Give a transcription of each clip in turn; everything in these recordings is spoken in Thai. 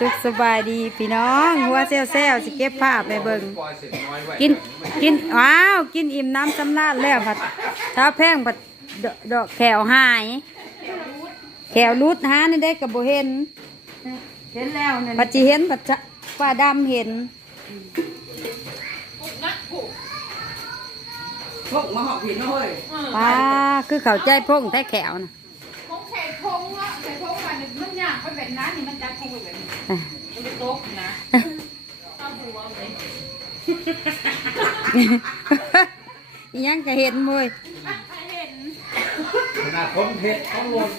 สุขสบายดีพี่น้องหัวเซลเซลสิเก็บภาพไปเบิ่งกินว้าวกินอิ่มน้ำสำราญแล้วผัดเท้าแพงผัดดอกแขวหายแขวรุดหานี่ได้กับโบเห็นแล้วผัดจีเห็นผัดป้าดำเห็นพกมาหอบผิดนะเฮ้ยป้าคือเขาใจพงแท้แขวนะพงใส่พงอะใส่พงมันมันยากไปแบบนั้นนี่มันจัดพงไปแบบนี้มันจะโต๊ะนะเอาหัวเลยยังก็เห็นมวยเห็นขนาดผมเผ็ดต้องลง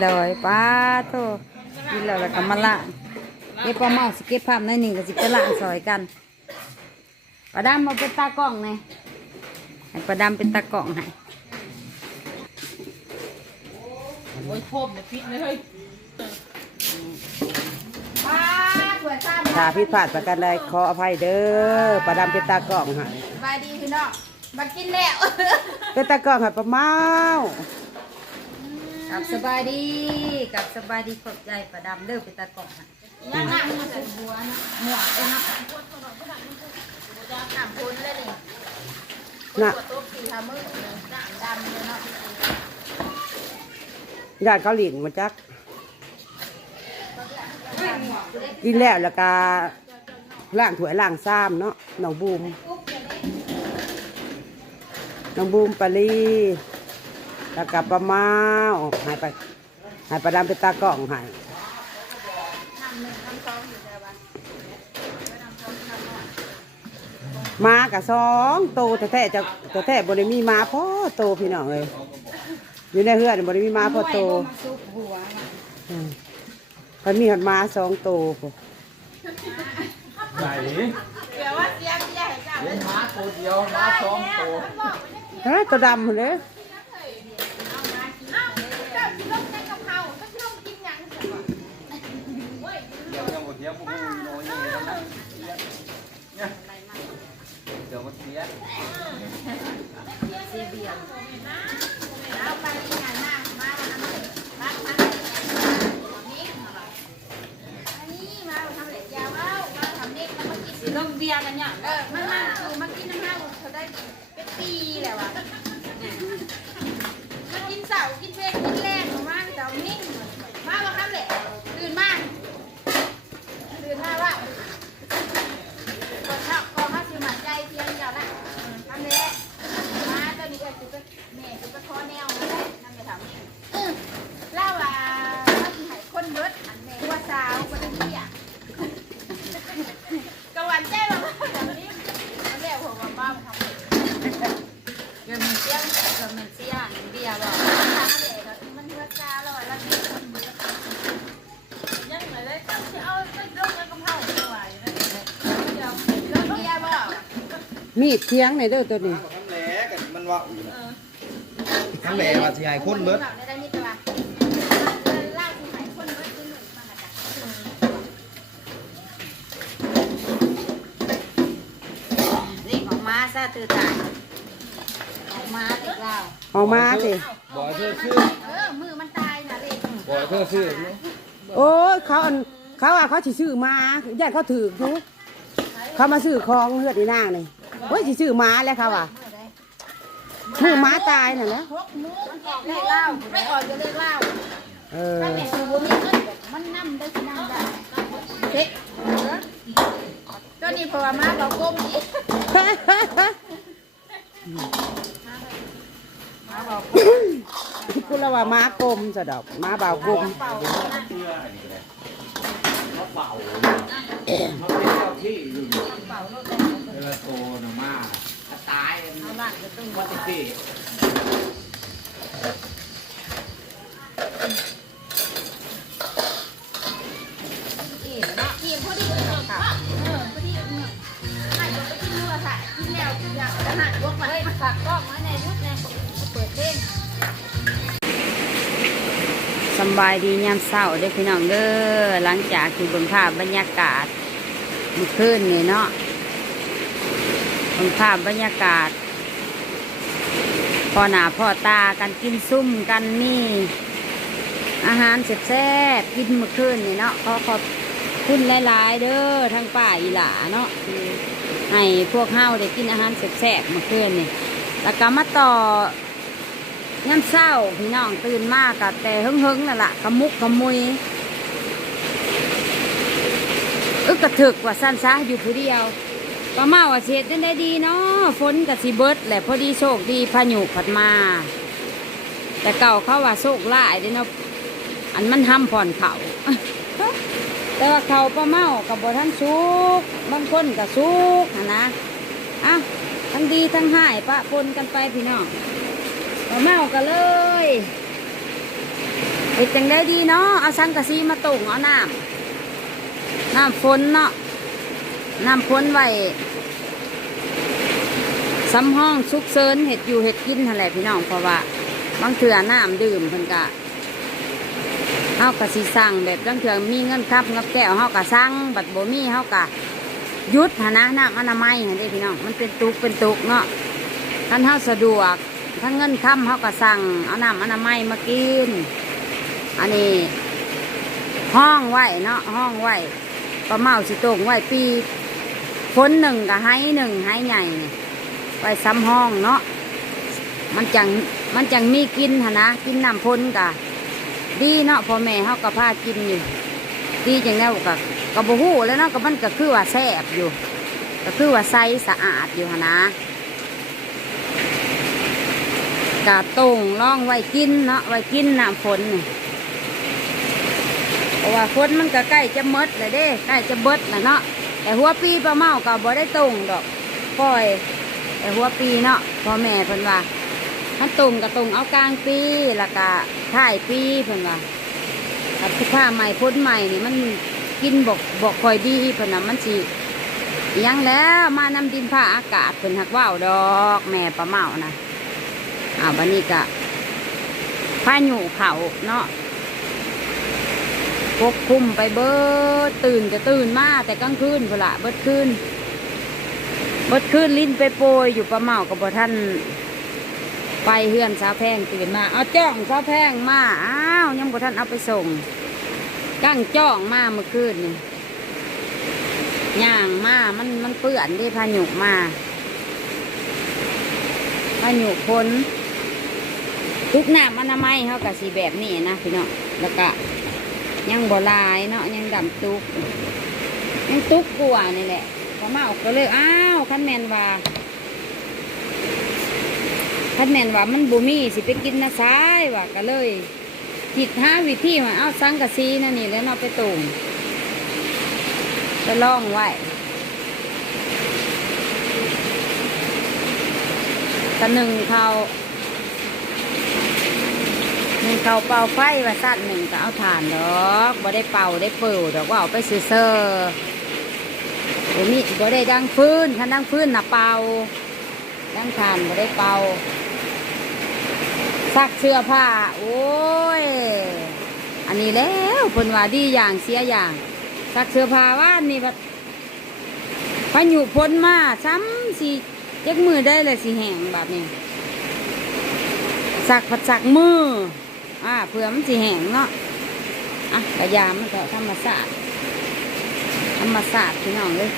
เลยป้าโตกินแล้วก็มาละเก็บปลาเมาสิเก็บภาพในหนึ่งก็สิไปละซอยกันปลาดำมาเป็นตากล้องไงให้ปลาดำเป็นตากล้องให้โอ้ยโคมเนี่ยพิษเลยเฮ้ยถ้าผิดพลาดประการใดขออภัยเด้อปลาดำเป็นตากล้องให้สบายดีพี่น้องมากินแล้ว เป็นตากล้องให้ปลาเมา กับสบายดีกับสบายดีขอบใจปลาดำเด้อเป็นตากล้องให้ย่างหน้ามันจะหัวนะหมวกเอ็นะน้ำพ้นเลยนี่น่ะโต๊ะสีทำมือดำเลยเนาะญาติเขาหลินมาจักกินแล้วก็ล้างถ้วยล้างซ้ำเนาะน้องบูมปาลีแล้วก็ปลาเมาให้ปลาดำเป็นตากล้องให้มากับสองโตแท้ๆจะแท้ๆบริมีมาพ่อโตพี่น้องเลยอยู่ในเฮือนบริมีมาพ่อโตมันมีหัดมาสองโตไหนเดี๋ยวว่าเสียให้เจ้าเลย ม้าตัวเดียวม้าสองตัว เฮ้ยตัวดำเลย เจ้าสิลงในกะเพราเจ้าสิลงกินหยังเสร็จบ่เว้ย เดี๋ยวยังหมดเดียวพวกมึงโน่นนี่แล้วนะเนี่ยเดี๋ยวมันเสีย เสียเบียร์ เอาไปงานหน้ามาวันนั้นรักมานี่อันนี้มาทำเหล็กยาวเอามาทำเด็กแล้วมากิน สิลงเบียร์กันเนี่ย มันมาคือมากินน้ำห้าวเขาได้เป็นปีแล้วอ่ะมากินเสาร์กินเวกกินแรงมาเสาร์นิ่งมาว่าทำเหล็กตื่นมาว่าคนชอบก็มาสิหมันใจเทียงเจ้าละทำเลยมาตอนนี้ก็คือแม่คือคอแนวนั่นไปทำเล่าว่าถ้าหายคนเบิดอันแม่ว่าสาวก็ได้ที่อ่ะกวันแจ้เราแบบนี้มันแล้วผมว่าบ้าทำเลยเกิดมันเสียเบียร์บอกทำเลยแล้วมันว่าสาวแล้วแล้วที่คนเบิดยังไงเลยก็จะเอาไปลงกระเพราไม่ไหวนะเดี๋ยวเลิกเบียร์บ่ มีดเทียงในเด้อตัวนี้ ทำแหล่กันมันว่าอยู่นะทำแหล่ว่าสิให้คนเบิด ได้นิดตัวล่างที่หายคนเบิดคือหนึ่งมาจากนี่ของม้าซะตื่นตาของม้าติดเหล้า ออกมาสิ บ่อยเธอชื่อ มือมันตายนะเลย บ่อยเธอชื่อ โอ้ยเขาว่าเขาสิซื้อมาญาติเขาถือทุกเขามาซื้อของเฮือดในนางนี่โอ้ยสิซื้อมาแล้วเขาว่ามือม้าตายน่ะนะ พกมุกออกเลขเล่าไม่ออกจะเลขเล่า เออ ถ้าแม่คือว่ามีเงินมันนั่ได้ที่นั่ได้เด็กตัวนี้เพราะว่ามาเราก้มอีกกูละว่าม้ากลมสะดอกม้าบ่าวกลม เขาเป่าเขาเป็นเจ้าที่อยู่เวลาโตนะมาตายมันจะต้องวัดที่ทีมพอดีเลยค่ะพอดีให้เราไปกินเนื้อค่ะกินแล้วอยากจะหันวกมาให้ฝากกล้องไว้ในยุทธเนี่ยเปิดเพลง สบายดียามเช้าเด้อพี่น้องเด้อหลังจากที่เบิ่งภาพบรรยากาศเมื่อคืนนี่เนาะเบิ่งภาพบรรยากาศ พอหน้าพอตากันกินซุ่มกันนี่อาหารแซ่บๆกินเมื่อคืนนี่เนาะขอบคุณหลายๆเด้อทั้งป้าอีหลาเนาะที่ให้พวกเฮาได้กินอาหารแซ่บๆเมื่อคืนนี่แล้วก็มาต่อน้ำเศร้าพี่น้องตื่นมากกับแต่หึงๆนั่นแหละขมุกขมุยกระถึกว่าสั้นซะอยู่ผู้เดียวป้าเมาว่าเสียจังได้ดีเนาะฝนกับสีเบิดแหละพอดีโชคดีพายุผัดมา แต่เก่าเขาว่าโชคร้ายเด้เนาะอันมันห้ำผ่อนเขา แต่ว่าเขาป้าเมากับบท่านสุกบางคนกับสุกนะอ่ะทั้งดีทั้งหายปะปนกันไปพี่น้องป้าเมากันเลยเป็นจังได้ดีเนาะเอาสังกะสีมาตุ่งเอาน้ำฝนเนาะน้ำฝนไว้ซ้ำห้องซุกเซินเห็ดอยู่เห็ดกินอะไรพี่น้องเพราะว่าบางเถื่อน้ำดื่มเพิ่นกะเฮากะสิสั่งแบบบางเถื่อมีเงินครับงับแก้วเฮากะสั่งบัดบ่มีเฮากะยุดหนะน้ำอนามัยเห็นได้พี่น้องมันเป็นตุกเนาะท่านเฮาสะดวกทั้งเงินค้ำเฮากะสั่งเอาน้ำอนามัยมากินอันนี้ห้องไว้เนาะห้องไว้ป้าเมาสิโต่งไว้ปีฝนหนึ่งกับไห้หนึ่งไห้ใหญ่ไว้ซ้ำห้องเนาะมันจังมีกินหะนะกินน้ำพ้นกะดีเนาะพ่อแม่เขาก็พากินอยู่ดีจังแล้วกับบูฮู้แล้วเนาะกับมันก็คือว่าแซ่บอยู่ก็คือว่าใสสะอาดอยู่หะนะกะตรงล่องไว้กินเนาะไว้กินน้ำฝนนี่เพราะว่าฝนมันก็ใกล้จะมดเลยเด้ใกล้จะเบิดแล้วเนาะแต่หัวปีป้าเมาก็บ่ได้ตรงดอกปล่อยแต่หัวปีเนาะพ่อแม่เพิ่นว่าถ้าตรงก็ตรงเอากลางปีแล้วก็ท้ายปีเพิ่นว่าถ้าผ้าใหม่พ้นใหม่นี่มันกินบอกคอยดีเพิ่นน่ะมันสิยังแล้วมานำดินผ้าอากาศเพิ่นหักว่าวดอกแม่ป้าเมานะบัดนี้ก็พายุเขาเนาะพกคุ้มไปเบิดตื่นมาแต่กลางคืนพุ่นละเบิดคืนลิ้นไปโปยอยู่ป้าเมากับบ่ท่านไปเฮือนสาวแพงตื่นมาเอาจ้องสาวแพงมาอ้าวยังบ่ท่านเอาไปส่งกั้งจ้องมาเมื่อคืนนี่ย่างมามันเปื้อนได้พายุมาพายุพ้นทุกน้ำอนามัยเขากับสีแบบนี้นะพี่น้องแล้วก็ยังบ่ลายเนาะยังดำตุกยังตุกกลัวนี่แหละพอมาออกก็เลยอ้าวคันแมนว่ามันบูมี่สิไปกินนะซ้ายว่าก็เลยคิดหาวิธีมาเอาสังกะสีนั่นนี่แล้วเนาะไปตุ่มไปล่องไว้ตะหนึ่งเขาเป่าไฟว่าสั้นหนึ่งก็เอาถ่านดอกบ่ได้เป่าได้เปิดดอกว่าเอาไปซื้อเซอร์เดี๋ยวนี้บ่ได้ดังฟื้นคันดังฟื้นน่ะเป่าดังถ่านบ่ได้เป่าซักเสื้อผ้าโอ้ยอันนี้แล้วเพิ่นว่าดีอย่างเสียอย่างซักเสื้อผ้าว่านี่แบบพายุพ้นมาซ้ำสิเจ็กมือได้เลยสิแห้งแบบนี้สักมือเผื่อมันสิแห้งเนาะกระยามันก็ธรรมศาสตร์พี่น้องเลย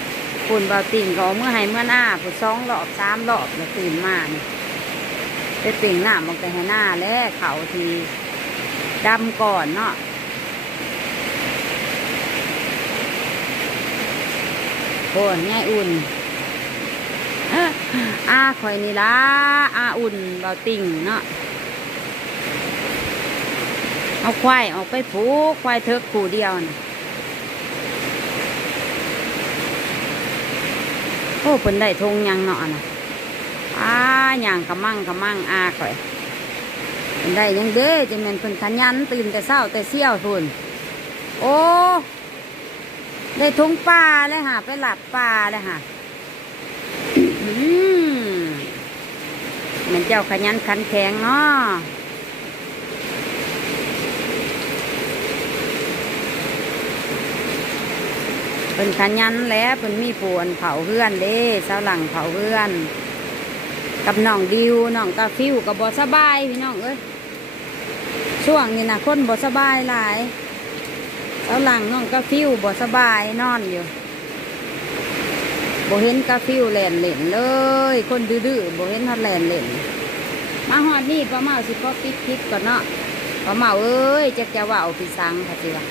ปุ่นเบาติ่งเขาเมื่อให้เมื่อหน้าปุ่น2 รอบ 3 รอบแล้วตื่นมาเนี่ยไปติ่งหน้ามันไปให้หน้าแล้วเขาทีดำก่อนเนาะโอ้ยง่ายอุ่นข่อยนี่ละอุ่นเบาติ่งเนาะเอาควายออกไปผูกควายเทิกผูเดียวนะโอ้เป็นได้ทงยังเนาะนะอย่างกะมั่งข่อยเป็นได้ยังเด้จะเป็นเพิ่นขยันตื่นแต่เช้าแต่เสี่ยวพุ่นโอ้ได้ทงปลาเลยค่ะไปหลับปลาเลยค่ะมันเจ้าขยันขันแข็งเนาะเป็นขยันแล้วเป็นมีปวนเผาเพื่อนเด้สาวหลังเผาเพื่อนก กับน้องดิวน้องกาฟิวกับบสบายพี่น้องเอ้ยช่วงนี้นะคนบสบายหลายแล้วหลังน้องกาฟิวบสบายนอนอยู่บ่เห็นกาฟิวแล่นเล่นเลยคนดื้อๆบ่เห็นฮอดแล่นเล่นมาฮอดนี่ป้าเมาสิพอปิดคลิปก่อนเนาะป้าเมาเอ้ยจะว่าเอาพี่สังค่ะสิวะ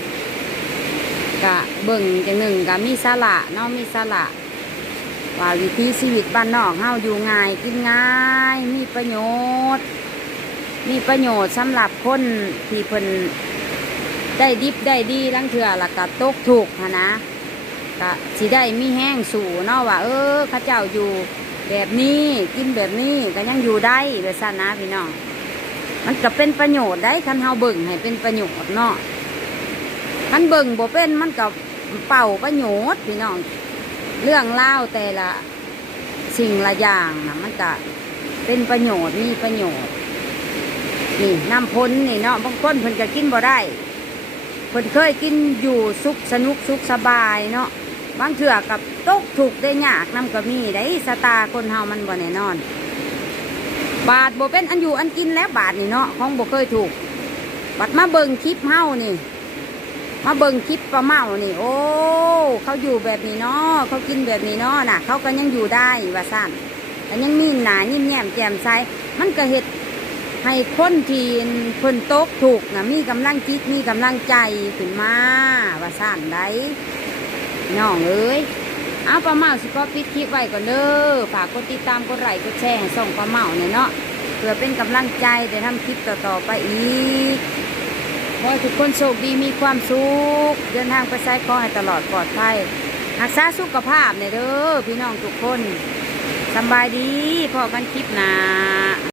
กะเบิ่งจังหนึ่งกะมีสาระเนาะมีสาระว่าวิถีชีวิตบ้านนอกเฮาอยู่ง่ายกินง่ายมีประโยชน์สำหรับคนที่เพิ่นได้ดิบได้ดีลังเถื่อละกะตกถูกหั้นนะกะสิได้มีแห้งสู่เนาะว่าข้าเจ้าอยู่แบบนี้กินแบบนี้ก็ยังอยู่ได้แบบนั้นนะพี่น้องมันก็เป็นประโยชน์ได้คันเฮาเบิ่งให้เป็นประโยชน์เนาะคันเบิ่งบ่เป็นมันก็เป่าประโยชน์พี่น้องเรื่องเล่าแต่ละสิ่งละอย่างนะมันก็เป็นประโยชน์มีประโยชน์นี่น้ำพ้นนี่เนาะบางคนเพิ่นก็กินบ่ได้เพิ่นเคยกินอยู่สุขสนุกสุขสบายเนาะบางเถื่อกับตกถูกได้ยากน้ำก็มีได้สตาคนเฮามันบ่แน่นอนบาทบ่เป็นอันอยู่อันกินแล้วบาทนี่เนาะของบ่เคยถูกบัดมาเบิ่งคลิปเฮานี่มาเบิ่งคลิปป้าเมานี่โอ้เขาอยู่แบบนี้เนาะเขากินแบบนี้เนาะน่ะเขาก็ยังอยู่ได้ว่าซั่นแต่ยังมีหน้ายิ้มแย้มแจ่มใสมันก็เฮ็ดให้คนที่เพิ่นตกถูกนะมีกำลังจิตมีกำลังใจขึ้นมาว่าซั่นได้น้องเอ้ยเอาป้าเมาสิก็ปิดคลิปไว้ก่อนเด้อฝากกดติดตามกดไลค์กดแชร์ให้ส่งป้าเมาเนี่ยเนาะเพื่อเป็นกำลังใจได้ทำคลิปต่อๆไปอีกขอให้ทุกคนโชคดีมีความสุขเดินทางไปไสขอให้ตลอดปลอดภัยรักษาสุขภาพเนี่ยเด้อพี่น้องทุกคนสบายดีพอกันคลิปหน้า